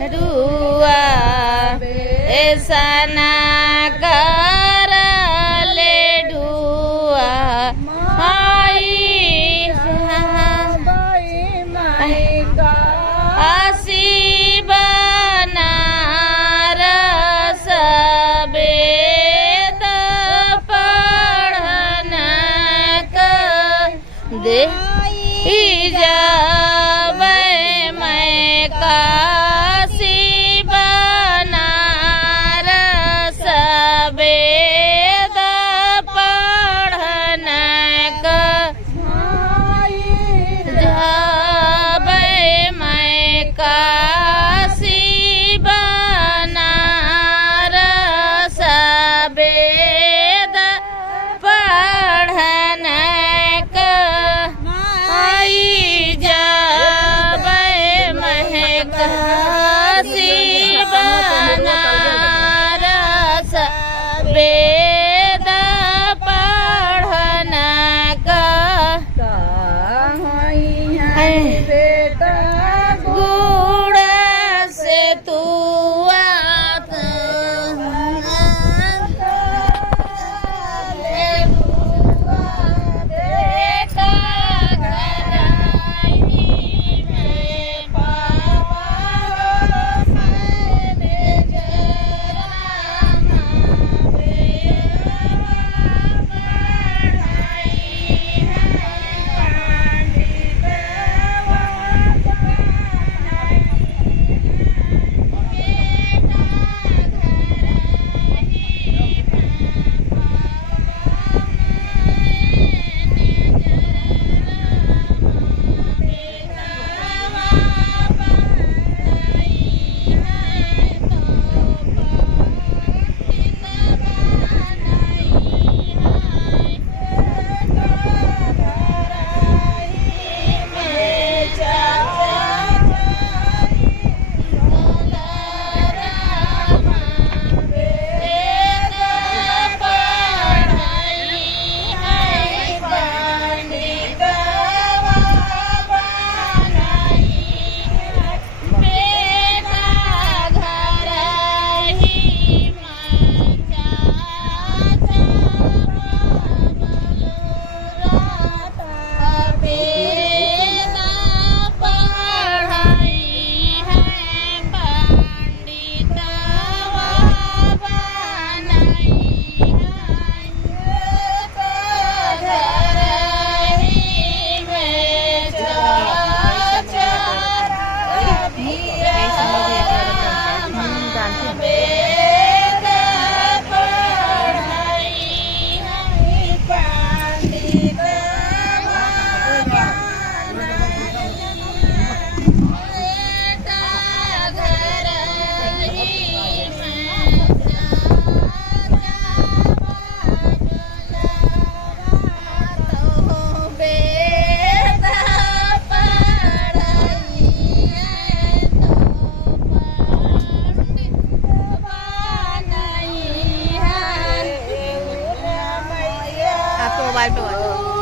रुआ ऐसा ना कर ले डुआ माई आसी बना रस वेद पढ़न का दे जब मैं काशी बनारस वेद पढ़न का जब मैं काशी बनारस वेद पढ़न का जब मैं काशी बनारस वेद पढ़न का गुड़ से तू मोबाइल पे